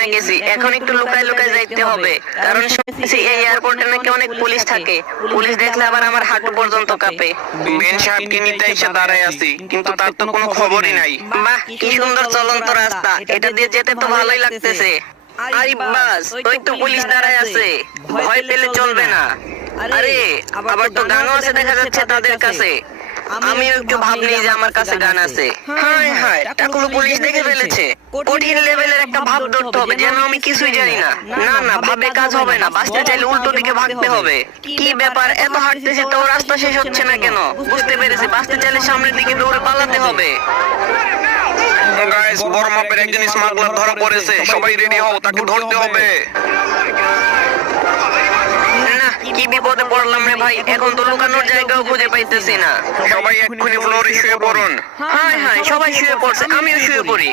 থেমে গেছি, এখন একটু লুকায় লুকায় যাইতে হবে, কারণ শুনছি এই এয়ারপোর্টে নাকি অনেক পুলিশ থাকে। পুলিশ দেখলে আবার আমার হাঁটু পর্যন্ত কাঁপে। বেন সাহেবকে নিতে এসে দাঁড়ায় আছি, কিন্তু তার তো কোনো খবরই নাই। বাহ, কি সুন্দর চলন্ত রাস্তা, এটা দিয়ে যেতে তো ভালোই লাগতেছে। আরে বাস, ওই তো পুলিশ দাঁড়ায় আছে, ভয় পেলে চলবে না। আরে আবার তো গানও আছে দেখা যাচ্ছে তাদের কাছে। আমিও একটু ভাবনি যে আমার কাছে গান আছে। হায় হায়, টাকলু পুলিশ দেখে ফেলেছে। কঠিন লেভেলের একটা ভাব ধরতে হবে যেন আমি কিছুই জানি না। না না, ভাবে কাজ হবে না, বাঁচতে চাইলে উল্টো দিকে ভাগতে হবে। কি ব্যাপার, এত হাঁটতেছি তো রাস্তা শেষ হচ্ছে না কেন? বুঝতে পেরেছি, বাঁচতে চাইলে সামনের দিকে দৌড়ে পালাতে হবে। গাইস, বড় মাপের একজন স্মাগলার ধরা পড়েছে, সবাই রেডি হও, তাকে ধরতে হবে। না, কি বিপদে পড়লাম রে ভাই, এখন তো লুকানোর জায়গাও খুঁজে পাইতেছি না। সবাই এক্ষুনি ফ্লোরে শুয়ে পড়ুন। হায় হায়, সবাই শুয়ে পড়ছে, আমিও শুয়ে পড়ি।